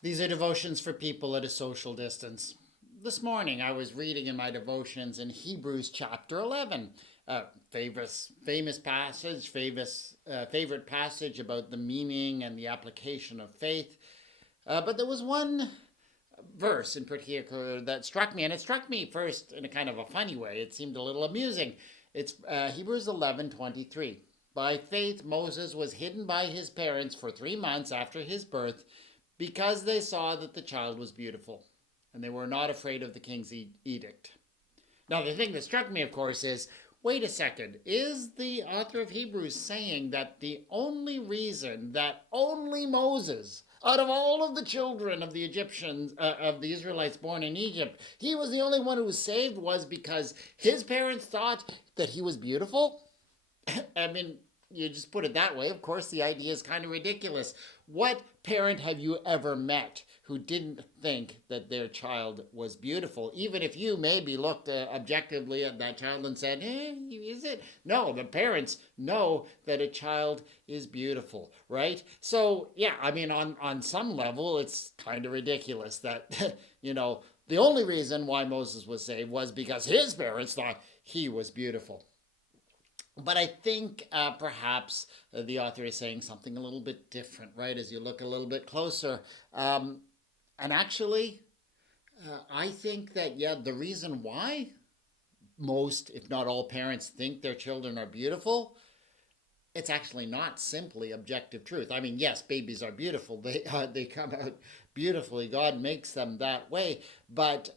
These are devotions for people at a social distance. This morning I was reading in my devotions in Hebrews chapter 11. Famous passage, favorite passage about the meaning and the application of faith. But there was one verse in particular that struck me, and it struck me first in a kind of a funny way. It seemed a little amusing. It's Hebrews 11:23. By faith, Moses was hidden by his parents for 3 months after his birth because they saw that the child was beautiful, and they were not afraid of the king's edict. Now, the thing that struck me, of course, is wait a second, is the author of Hebrews saying that the only reason that only Moses, out of all of the children of the Egyptians, of the Israelites born in Egypt, he was the only one who was saved was because his parents thought that he was beautiful? I mean, you just put it that way. Of course, the idea is kind of ridiculous. What parent have you ever met who didn't think that their child was beautiful? Even if you maybe looked objectively at that child and said, is it? No, the parents know that a child is beautiful, right? So, yeah, I mean, on some level, it's kind of ridiculous that, the only reason why Moses was saved was because his parents thought he was beautiful. But I think perhaps the author is saying something a little bit different, right? As you look a little bit closer. And actually, I think that, yeah, the reason why most, if not all, parents think their children are beautiful, it's actually not simply objective truth. I mean, yes, babies are beautiful. They come out beautifully. God makes them that way. But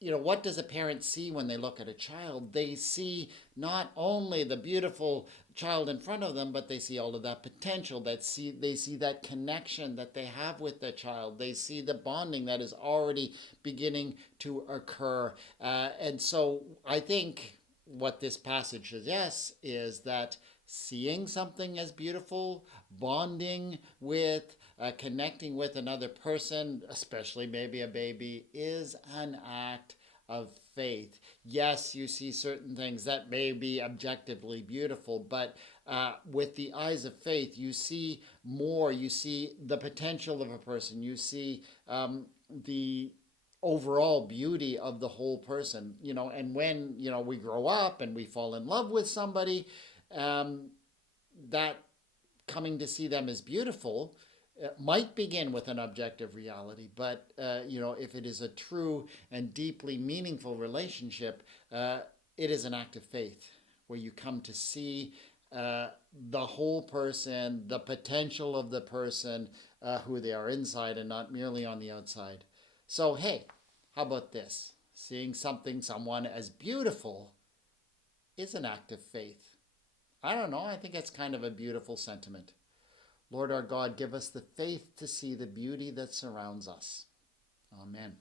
what does a parent see when they look at a child? They see not only the beautiful child in front of them, but they see all of that potential. They see that connection that they have with the child. They see the bonding that is already beginning to occur. And so I think what this passage suggests is that seeing something as beautiful, bonding with, connecting with another person, especially maybe a baby, is an act of faith. Yes, you see certain things that may be objectively beautiful, but with the eyes of faith, you see more. You see the potential of a person. You see the overall beauty of the whole person, and when, we grow up and we fall in love with somebody, that coming to see them as beautiful might begin with an objective reality, but if it is a true and deeply meaningful relationship, it is an act of faith where you come to see the whole person, the potential of the person, who they are inside and not merely on the outside. So, hey, how about this? Seeing someone as beautiful is an act of faith. I don't know. I think it's kind of a beautiful sentiment. Lord our God, give us the faith to see the beauty that surrounds us. Amen.